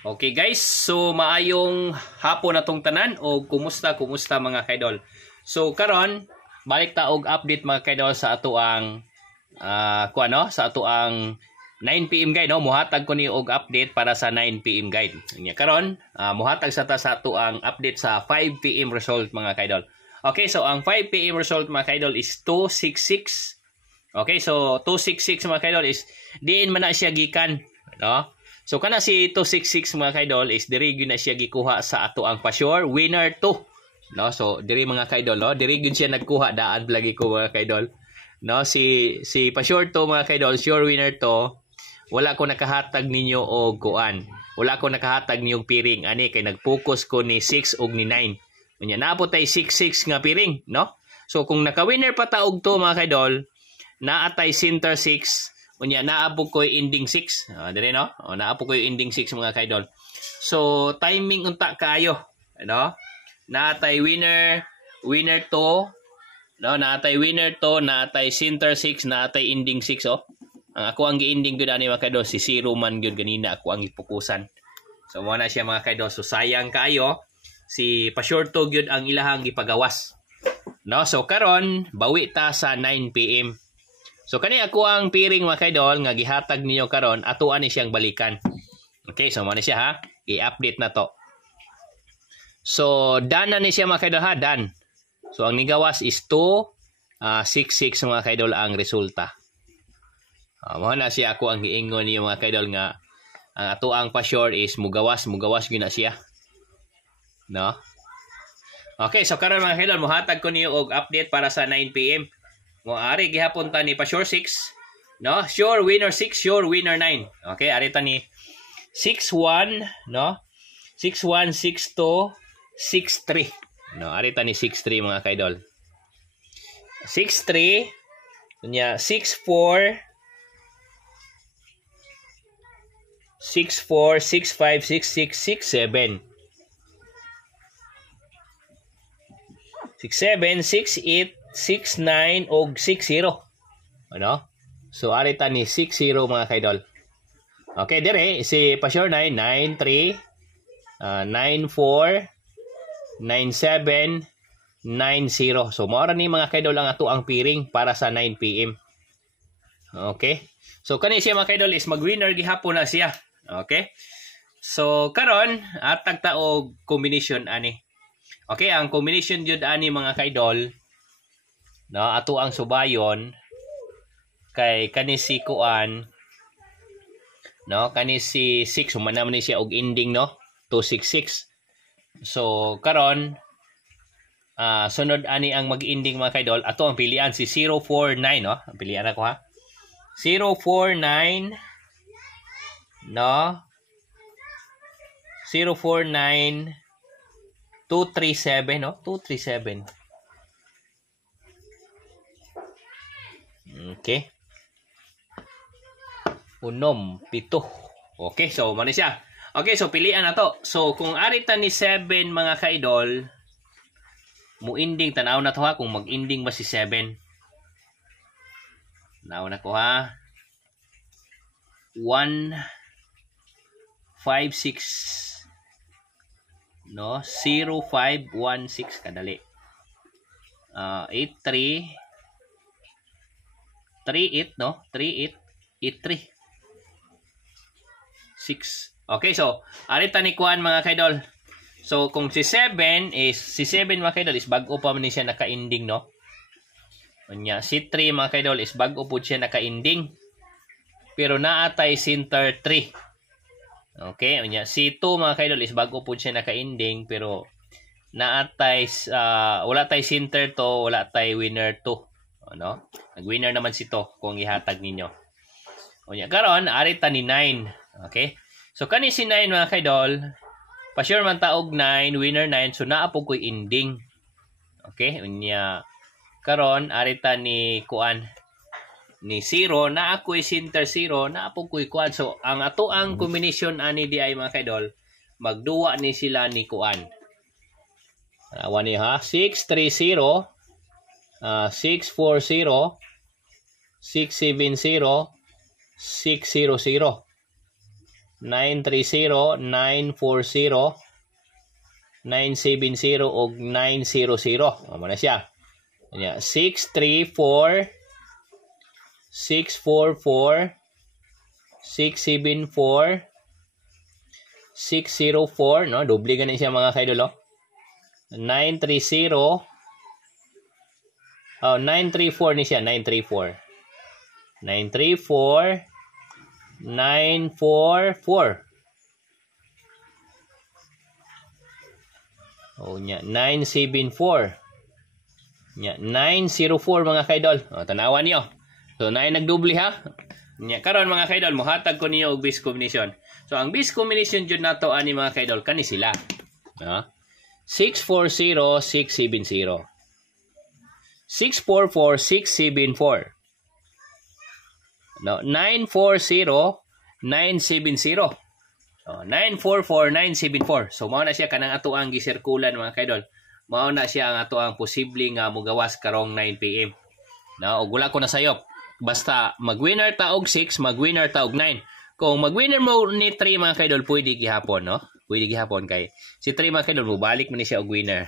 Okay guys, so maayong hapon natong tanan o kumusta mga kaidol. So karon balik ta og update mga kaidol sa ato ang sa ato ang 9 PM guide no, muhatag ko ni og update para sa 9 PM guide. Nya karon muhatag sa ato ang update sa 5 PM result mga kaidol. Okay, so ang 5 PM result mga kaidol is 266. Okay, so 266 mga kaidol is diin man na siya gikan, no? So kana si 266 mga kaidol is diri gyud na siya gikuha sa ato ang pa-sure winner 2. No, so diri mga kaidol, no, diri gyud siya nagkuha daan lagi ko mga kaidol. No, si pa-sure 2 mga kaidol, sure winner 2. Wala ko nakahatag ninyo og kuan. Wala ko nakahatag niyong piring ani kay nag-focus ko ni 6 ug ni 9. Unya naabot tay 66 nga piring, no? So kung naka-winner pa ta og 2 mga kaidol, naatay center 6. Unya naabog ko ending 6. Dire no? Naabog ko ending 6 mga kaidol. So timing unta kayo, no? Naatay winner 2, no? Naatay winner 2, naatay center 6, naatay ending 6 oh. Ang ako ang gi-ending gyud ani mga kaidol si zero man gyud ganina ako ang ipukusan. So mo na siya mga kaidol. So sayang kayo si pa-short gyud ang ilahang gipagawas. No? So karon bawi ta sa 9 PM. So kani ako ang piring mga kaidol nga gihatag ninyo karon atuan ni siyang balikan. Okay, so mo na siya ha. I-update na to. So done na ni siya mga kaidol ha, done. So ang nigawas is 266 mga kaidol ang resulta. Mo na siya ako ang giingon niyo mga kaidol nga ang atuang pa-sure is mugawas gyud na siya. No? Okay, so karon mga kaidol mohatag ko niyo og update para sa 9 PM. Mo ari gihapon ta ni pa sure 6, no? Sure winner 6, sure winner 9. Okay, ari ta ni 61, no? 61, 62, 63. No, ari ta ni 63 mga kaidol. 63 nya 64 65 66 67 68 69 og 60. Ano? So ari ta ni 60 mga kaidol. Okay, dire si pa-sure 9 93 94 97 90. So mao ra ni mga kaidol ang ato ang piring para sa 9 PM. Okay? So kani siya mga kaidol is mag-winner gihapon na siya. Okay? So karon atag ta og combination ani. Okay, ang combination jud ani mga kaidol, no, ato ang subayon kay kani si kuan, no, kani si 6 humana man ni siya og ending, no, 266. So karon sunod ani ang mag-ending mga kaidol, ato ang pilian si 049, no, ang pilian ako ha, 049, no, 049 237, no, 237. Okay. 7. Okay, so mali siya. Okay, so pilian na to. So kung arita ni 7 mga kaidol, mo ending tanaw na to ha kung mag-ending ba si 7. Tanaw na ko ha. 1 5 6, no, 0 5 1 6 kadali. 8 3 38, no? 38, 83, 6. Okay, so, arita ni kuan mga kaidol. So, kung si 7 mga kaidol is bago pa man siya naka-ending, no? Unya, si 3 mga kaidol is bago po siya naka-ending. Pero naatay center 3. Okay, unya, si 2 mga kaidol is bago po siya naka-ending. Pero, naatay, wala tay center to, wala tay winner 2. No? Nag-winner naman si to kung ihatag ninyo. Unya karon ari ta ni 9. Okay? So kani si 9 mga kaidol, pa-sure man ta og 9, winner 9, so naa po koy ending. Okay? Unya karon ari ta ni kuan ni 0, naa koy center 0, naa po koy kuan. So ang ato ang combination ani di ay mga kaidol, magduwa ni sila ni kuan. Awan ni ha, 630 640 670 600. 930, 940, 970 og 900. Amo na siya. Nya 634, 644, 674, 604, no? Doble ganin siya mga kaidol, oh. 930, 934 ni siya, 934. 934, 944. Nya 974. Nya 904 mga kaidol. Tanawan niyo. So naay nagdubli ha. Nya karon mga kaidol, mohatag ko niyo og base combination. So ang base combination jud nato ani mga kaidol kani sila. 640, 670. 644, 674. No, 940, 970. 944, 974. So mao na siya kanang ato ang gisirkulan mga kaidol. Mao na siya ang ato ang posible nga mogawas karong 9 PM. No, og wala ko na sayop. Basta mag-winner ta og 6, mag-winner ta og 9. Kung mag-winner mo ni 3 mga kaidol, pwede gihapon, no? Pwede gihapon kay si 3 mga kaidol, mubalik man ni siya og winner.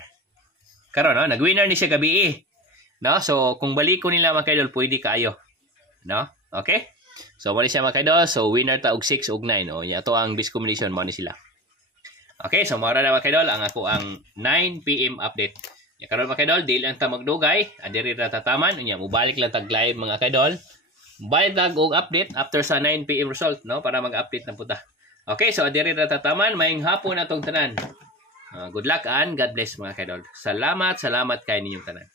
Karon, no? Nag-winner ni siya gabi, no? So kung balik ko nila mga kaidol, pwede kaayo. No? Okay? So mo ni siya mga kaidol, so winner ta og 6 og 9. O nya ato ang base combination mo ni sila. Okay, so mara na mga kaidol ang ako ang 9 PM update. Ya karon mga kaidol, dili lang ta magdugay, adiri ra tataman, unya mobalik lang tag live mga kaidol. Balik tag og update after sa 9 PM result, no, para mag-update na puta. Okay, so adiri ra tataman, mayong hapon na tong tanan. Good luck and God bless mga kaidol. Salamat kay ninyong tanan.